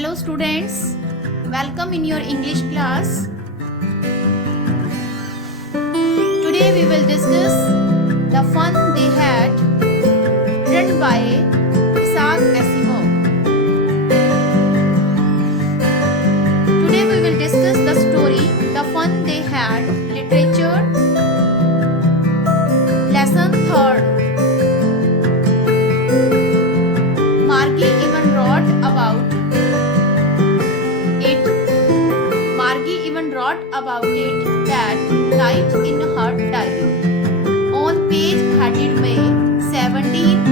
Hello students, welcome in your English class. Today we will discuss the fun they had written by Isaac Asimov. Today we will discuss the story The Fun They Had, literature, lesson 3rd. Margie even wrote about it that night in her diary. On page headed May 17,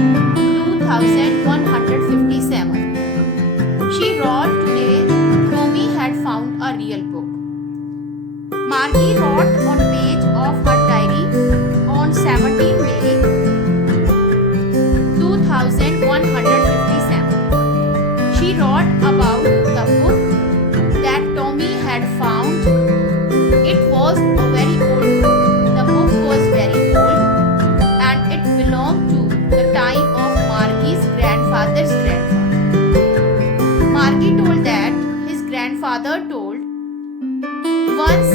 2157. She wrote today Tommy had found a real book. Margie wrote on page of her diary on 17 May 2157. She wrote about the book that Tommy had found. It was a very old book. The book was very old and it belonged to the time of Margie's grandfather's grandfather. Margie told that his grandfather told. Once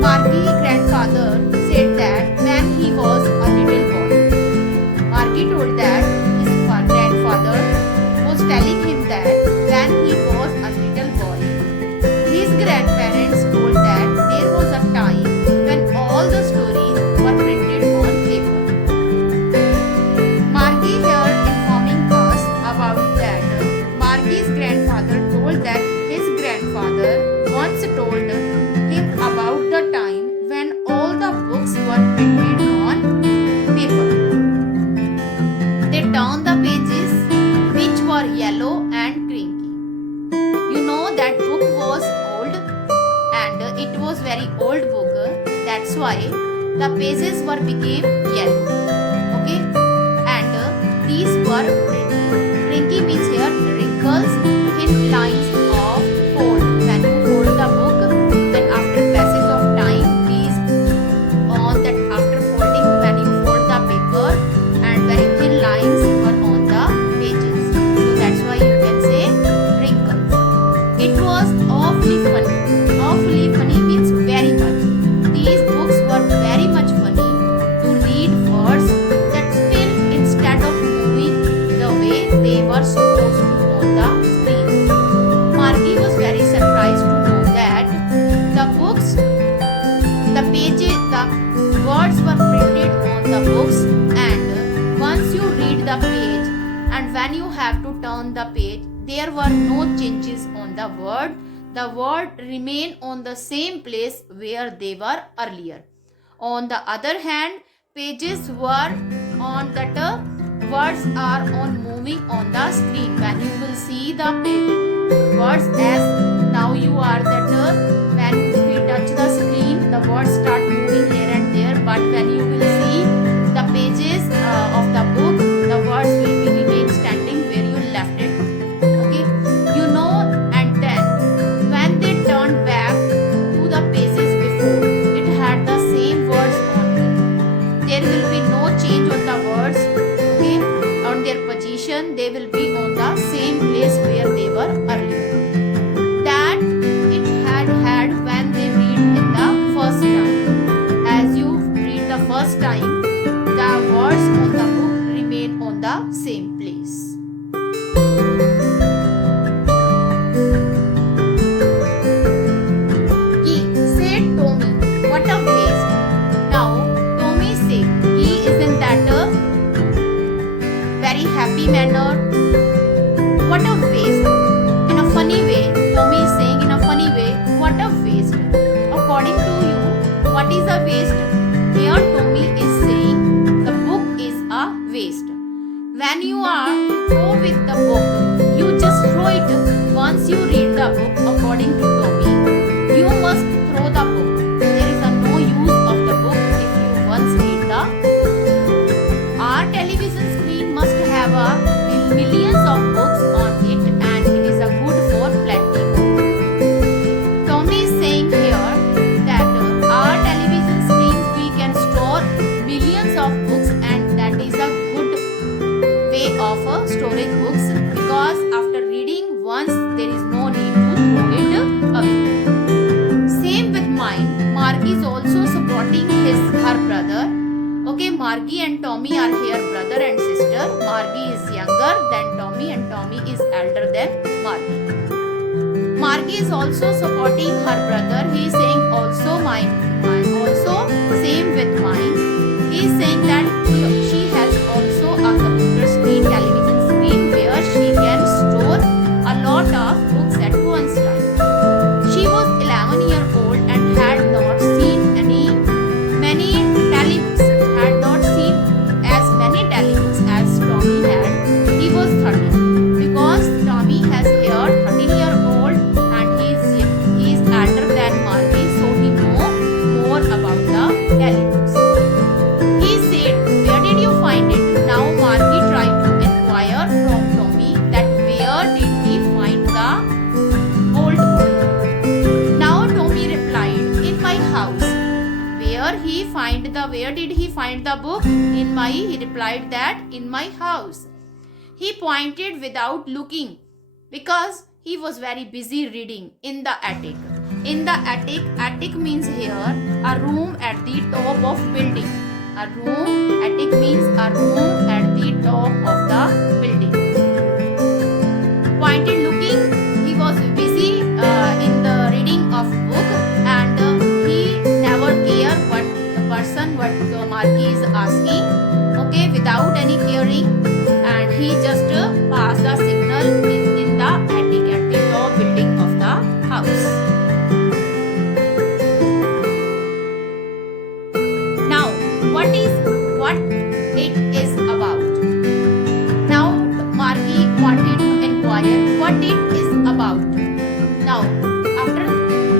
Margie's grandfather said that when he was a little boy. Margie told that his grandfather was telling him that when he was a little boy, his grandparents told that there was a time when all the stories were printed on paper. Margie here informing us about that Margie's grandfather told that his grandfather once told him about the time when all the books were printed on paper. They turned the pages which were yellow and crinky. You know that book was old and it was very old book. That's why the pages were became yellow. Okay, and these were crinky. Crinky means here wrinkles, thin lines of fold. When you fold the book, then after passage of time, these on that after folding, when you fold the paper, and very thin lines were on the pages. So that's why you can say wrinkles. It was awfully funny. Awfully funny means very much. These books were very much funny to read words that still instead of moving the way they were supposed to on the screen. Margie was very surprised to know that the books, the pages, the words were printed on the books, and once you read the page and when you have to turn the page, there were no changes on the word. The word remained on the same place where they were earlier. On the other hand, pages were on that words are on moving on the screen. When you will see the page, words as now you are that when we touch the screen, the words start moving here and there. But when you will see the pages of the book, the words will be remain standing where you left it. Okay, you know. And then when they turned back to the pages before, it had the same words on it. There will be no change on the words. Okay, on their position, they will be on the same place where they were earlier. That it had when they read in the first time. As you read the first time, the words on the book remain on the same place. He said Tommy, what a waste. Now Tommy said he is in that very happy manner. What a waste. In a funny way, Tommy is saying in a funny way, what a waste. According to you, what is a waste? Here Tommy is saying the book is a waste. When you are through with the book, you just throw it. Once you read the book, according to Tommy, you must throw the book. There is no use of the book if you once read the book. Our television screen must have millions of books on it, and it is a good for plenty more. Tommy is saying here that our television screens we can store millions of books, and that is a good way of storage books because and Tommy are here brother and sister. Margie is younger than Tommy and Tommy is elder than Margie. Margie is also supporting her brother. He is saying also mine, also same with mine. He is saying that she has also a computer screen, television screen where she can store a lot of books at once time. She was 11 years old and had not seen many telebooks, had not seen as many telebooks as Tommy had. He was 13 because Tommy has here 13-year-old and he is elder than Margie, so he know more about the telebooks. He said, "Where did you find it?" Now Margie tried to inquire from Tommy that where did he find the old book. Now Tommy replied, "In my house." Where did he find the book? He replied that in my house. He pointed without looking because he was very busy reading in the attic. In the attic means here a room at the top of building. Attic means a room at the top of the building. Pointed looking, he was busy in the reading of book and he never cared what Margie is asking, okay, without any caring, and he just passed the signal in the attic at the top building of the house. Now, what it is about? Now, Margie wanted to inquire what it is about. Now, after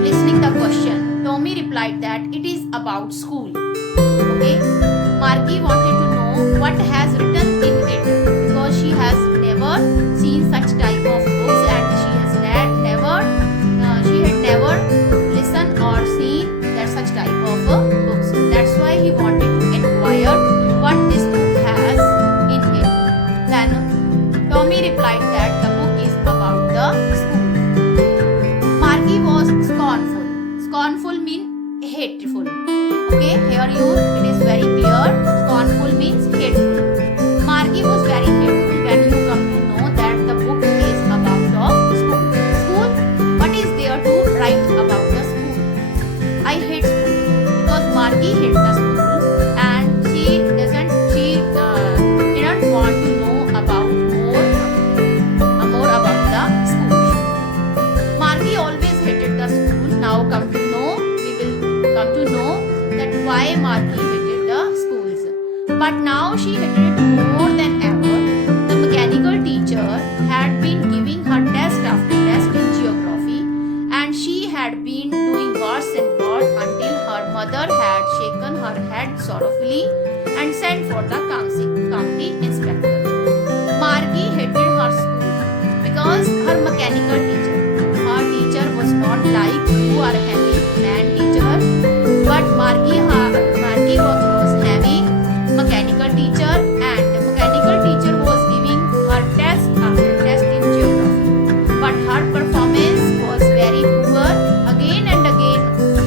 listening the question, Tommy replied that it is about school. Okay, Margie wanted to know what has written in it because she has never seen such type of books and she had never listened or seen that such type of books. That's why he wanted to inquire what this book has in it. Then Tommy replied that the book is about the school. Margie was scornful. Scornful means hateful. Okay, here it is very clear. Scornful means hateful. Margie was very hateful when you come to know that the book is about the school. School, what is there to write about the school? I hate school because Margie hates the school and she didn't want to know about more about the school. Margie always hated the school. Now we will come to know that why Margie hated the schools. But now she hated it more than ever. The mechanical teacher had been giving her test after test in geography and she had been doing worse and worse until her mother had shaken her head sorrowfully and sent for the county inspector. Margie hated her school because her mechanical teacher. Her teacher was not like you are having man teacher, but Margie was having mechanical teacher and the mechanical teacher was giving her test after test in geography. But her performance was very poor. Again and again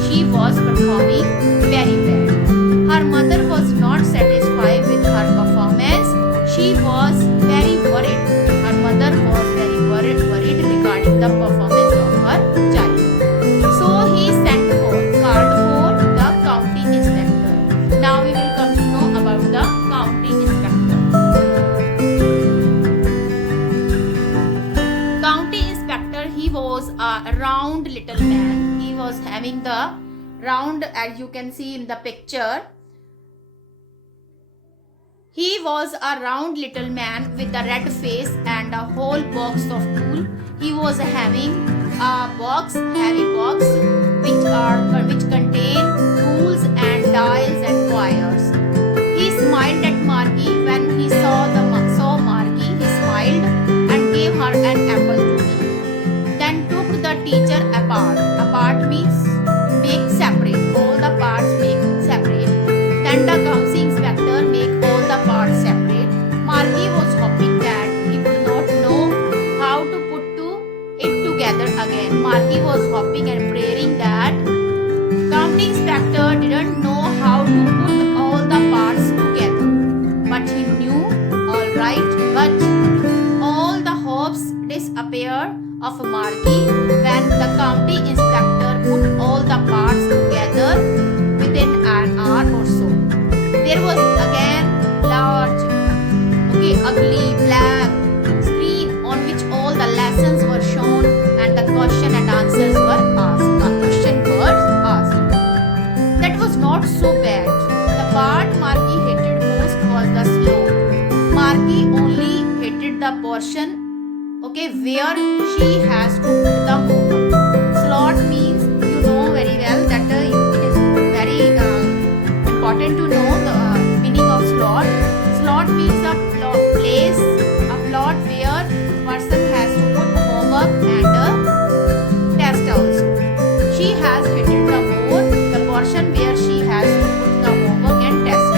she was performing very bad. Her mother was not satisfied with her performance. She was very worried. Her mother was very worried regarding the performance of her child. So he called for the county inspector. Now we will come to know about the county inspector. County inspector, he was a round little man. He was having the round, as you can see in the picture. He was a round little man with a red face and a whole box of tool. He was having a heavy box which contain tools and dials and wires. He smiled at Margie when he saw Margie. He smiled and gave her an apple to eat. Then took the teacher apart. Apart means make separate. All the parts make separate. Then the county inspector make all the parts separate. Margie was hoping that he would not know how to put it together again. Margie was hoping and praying that county inspector didn't know how to put all the parts together. face appeared of Margie when the county inspector put all the parts together within an hour or so. There was again large, ugly black screen on which all the lessons were shown and the question and answers were asked. That was not so bad. The part Margie hated most was the slope. Margie only hated the portion where she has to put the homework. Slot means, you know very well that it is very important to know the meaning of slot. Slot means a place, a plot where person has to put homework and test also. She has hated the portion where she has to put the homework and test.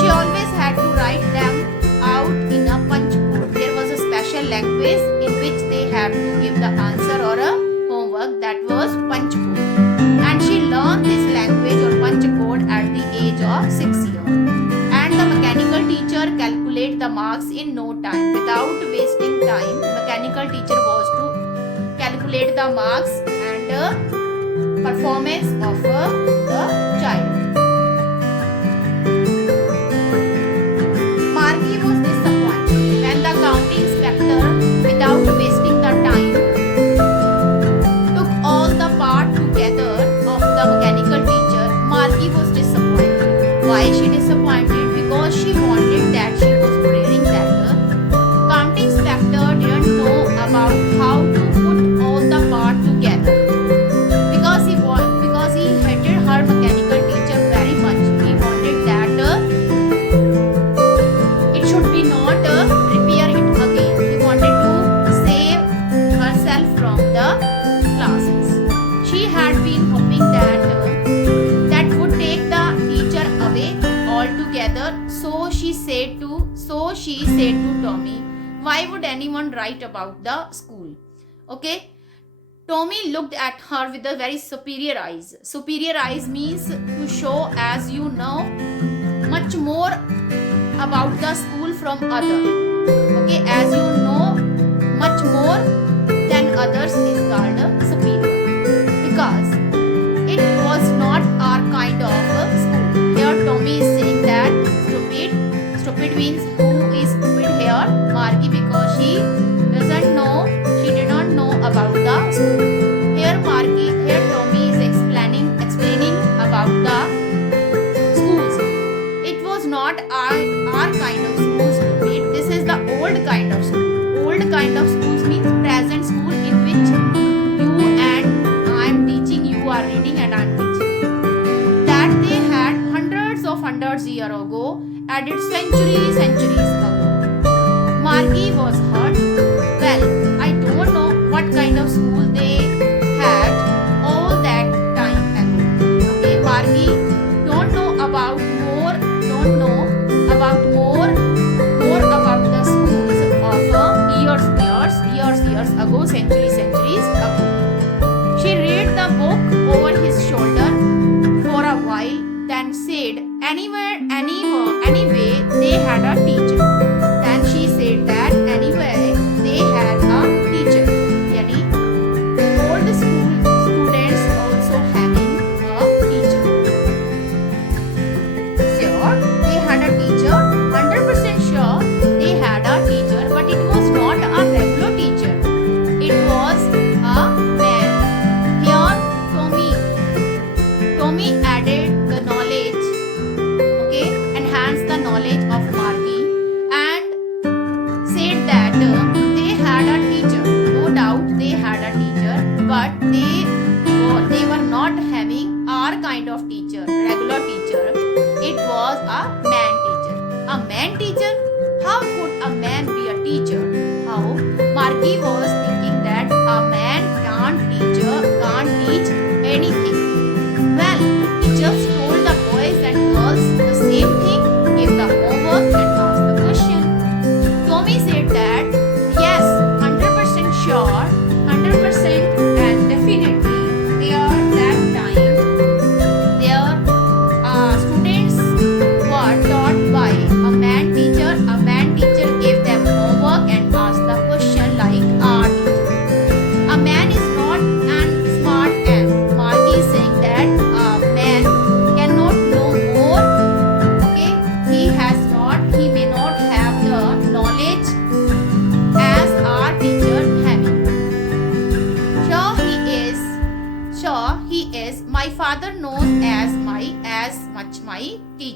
She always had to write them out in a punch board. There was a special language in which they had to give the answer or a homework, that was punch code. And she learned this language or punch code at the age of 6 years. And the mechanical teacher calculated the marks in no time. Without wasting time, mechanical teacher was to calculate the marks and performance of the child. Margie was disappointed when the county inspector, without wasting the time, took all the part together of the mechanical teacher. Margie was disappointed. Why is she disappointed? Because she wanted that she was praying that the county inspector didn't know about how to put all the part together. Because he hated her mechanical teacher very much. He wanted that it should be not repair it again. He wanted to save herself from the classes. She had been hoping that would take the teacher away altogether. So she said to Tommy, why would anyone write about the school? Tommy looked at her with a very superior eyes. Superior eyes means to show as you know much more about the school from others. As you know much more than others is called superior. Because it was not our kind of school. Here Tommy is saying that stupid. Stupid means who is stupid here? Margie, because she did not know about the school. Here Tommy is explaining about the schools. It was not our kind of school, stupid. This is the old kind of school. Old kind of schools means present school in which you and I am teaching, you are reading and I am teaching. That they had hundreds years ago, added centuries ago. Margie was hurt. Well, I don't know what kind of school they had all that time ago. Margie don't know about more about the schools of years ago, centuries ago. She read the book over his shoulder for a while, then said, anyway, they had a teacher. Then she said that anyway, they had a teacher. Yani, old school students also having a teacher. Sure, they had a teacher. 100% sure they had a teacher, but it was not a regular teacher. It was a man. Here, Tommy added the knowledge, enhanced the knowledge of Margie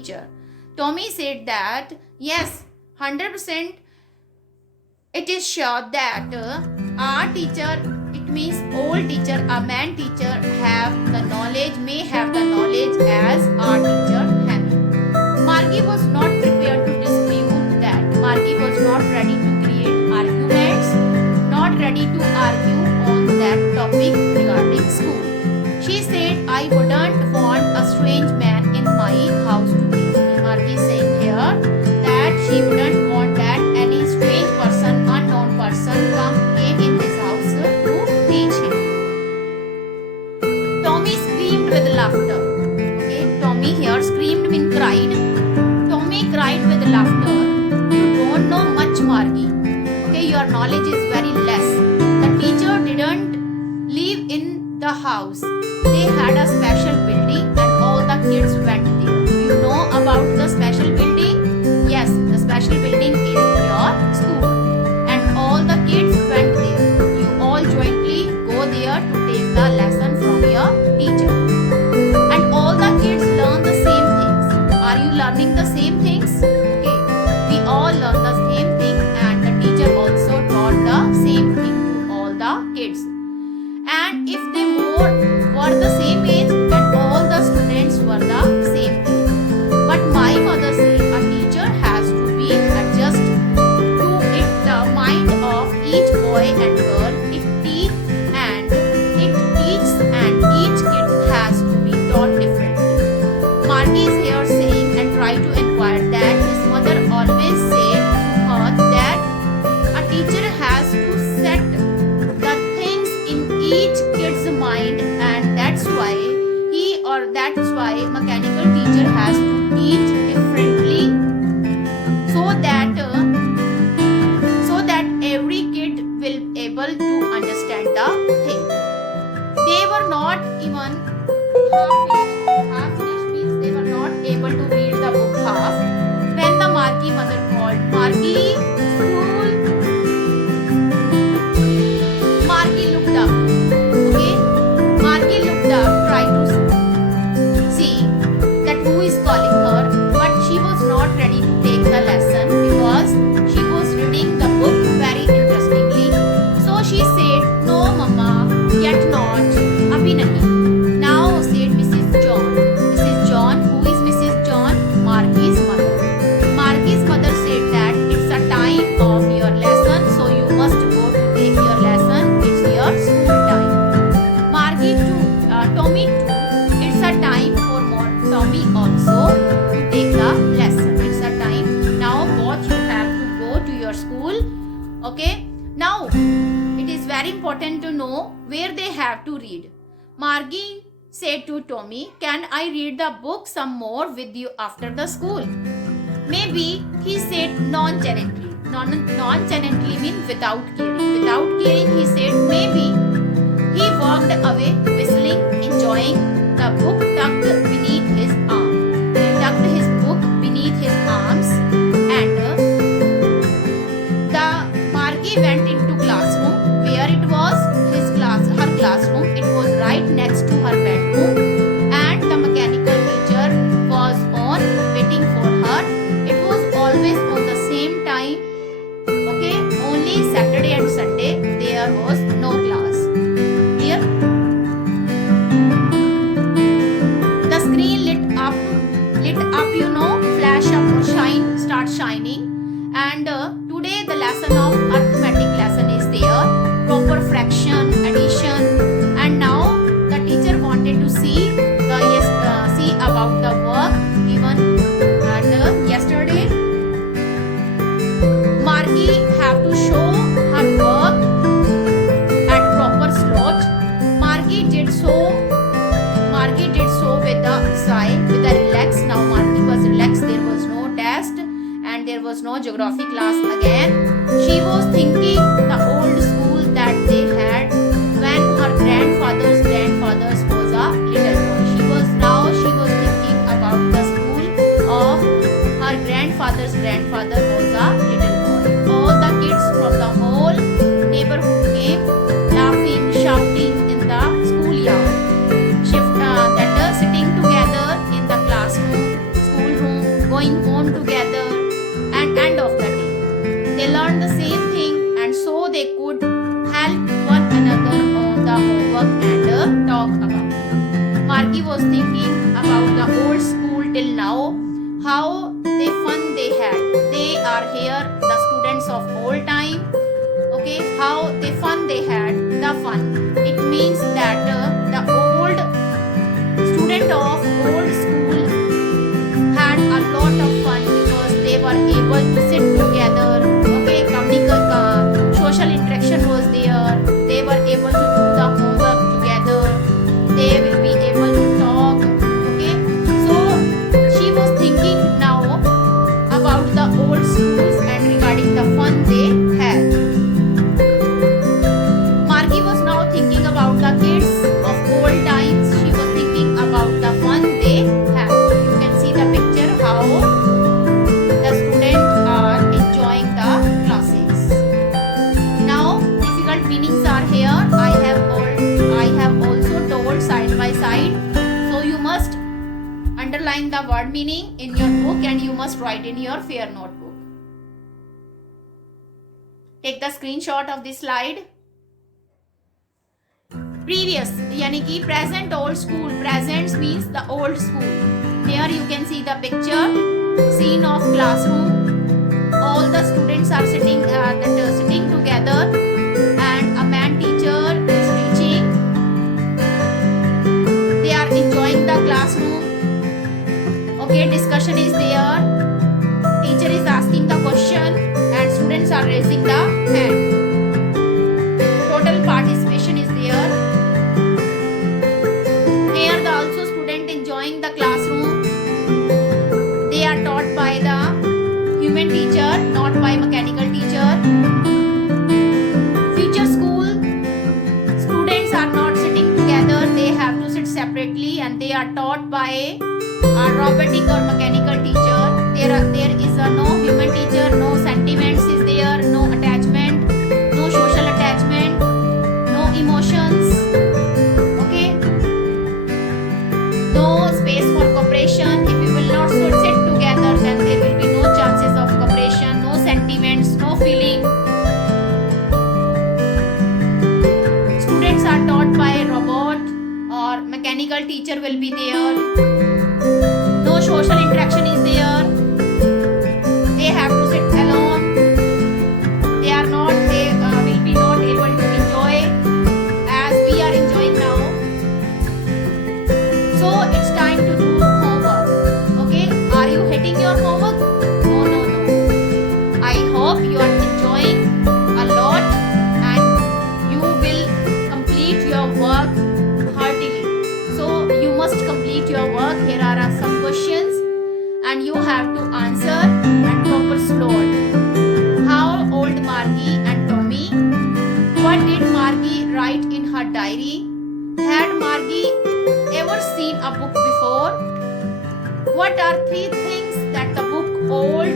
teacher. Tommy said that yes, 100% it is sure that our teacher, it means old teacher, a man teacher, may have the knowledge as our teacher having. Margie was not prepared to dispute that. Margie was not ready to create arguments, not ready to argue on that topic regarding school. She said, I wouldn't want a strange man in my house to teach me. Margie is saying here that she wouldn't want that any strange person, unknown person came in his house to teach him. Tommy screamed with laughter. Okay, Tommy here screamed means cried. Tommy cried with laughter. You don't know much, Margie. Okay, your knowledge is very less. The teacher didn't live in the house. They had a special building and all the kids went there. You know about the special building? Yes, the special building is your school. And all the kids went there. You all jointly go there to take the lesson from your teacher. And all the kids learn the same things. Are you learning the same things? Okay. We all learn the same thing and the teacher also taught the same thing to all the kids. And if they were the same age and all the students were the same age. But my mother said a teacher has to be adjust to it the mind of each boy and girl. It teaches and each kid has to be taught differently. Margie is here saying and try to inquire that his mother always said to her that a teacher has to set the things in each kid's mind, and that's why mechanical teacher has to teach differently so that every kid will able to understand the thing. They were not even half finished means they were not able to read the book half when the Margie mother called, Margie, school. Margie looked up. Okay, Margie looked up, tried to see that who is calling her, but she was not ready to take the lesson because she was reading the book very interestingly. So she said, no mama, yet not, abhi nahi. Now said Mrs. John. Mrs. John, who is Mrs. John? Margie's mother. Margie's mother said that it's a time of your lesson, so you must go to take your lesson. It's your school time. Margie too, Tommy too. It's a time for Tommy also to take the lesson. It's a time. Now both you have to go to your school. Okay. Now it is very important to know where they have to read. Margie said to Tommy, can I read the book some more with you after the school? Maybe, he said nonchalantly. Nonchalantly means without caring. Without caring, he said maybe. He walked away whistling, enjoying the book tucked beneath his arm. He tucked his book beneath his arms and the Margie went into classroom where it was her classroom. It was right next to her bedroom and the mechanical teacher was on waiting for her. It was always on the same time. Okay, only Saturday and Sunday there was no class. Margie was thinking about the old school till now, how they fun they had. They are here, the students of old time. Okay, how they fun they had, the fun. It means that the old student of old school had a lot of fun because they were able to sit together. Okay, social interaction was there. They were able to do the homework together. They will be able to talk. Okay, so she was thinking now about the old schools and regarding the fun they had. Margie was now thinking about the kids of old times. She was thinking about the fun they had. You can see the picture how the students are enjoying the classes. Now difficult meanings are here. I have also told side by side. So you must underline the word meaning in your book and you must write in your fair notebook. Take the screenshot of this slide. Previous यानी कि present old school. Present means the old school. Here you can see the picture, scene of classroom. All the students are sitting together and a man teacher is teaching. They are enjoying the classroom. Okay, discussion is there. Teacher is asking the question and students are raising the hand. Total participation is there. Here the also student enjoying the classroom. They are taught by the human teacher, not by mechanical teacher. Future school students are not sitting together. They have to sit separately and they are taught by a robotic or mechanical teacher. There is no human teacher, no sentiments is there, no attachment, no social attachment, no emotions. Okay, no space for cooperation. If we will not sit together, then there will be no chances of cooperation, no sentiments, no feeling. Students are taught by a robot or mechanical teacher will be there. No social interaction is there. They have to sit alone. They will be not able to enjoy as we are enjoying now. So it's time to do homework. Okay, are you hitting your homework? No. I hope you are enjoying a lot and you will complete your work heartily. So you must complete your work. Here are some questions and you have to answer and proper slot. How old Margie and Tommy? What did Margie write in her diary? Had Margie ever seen a book before? What are 3 things that the book old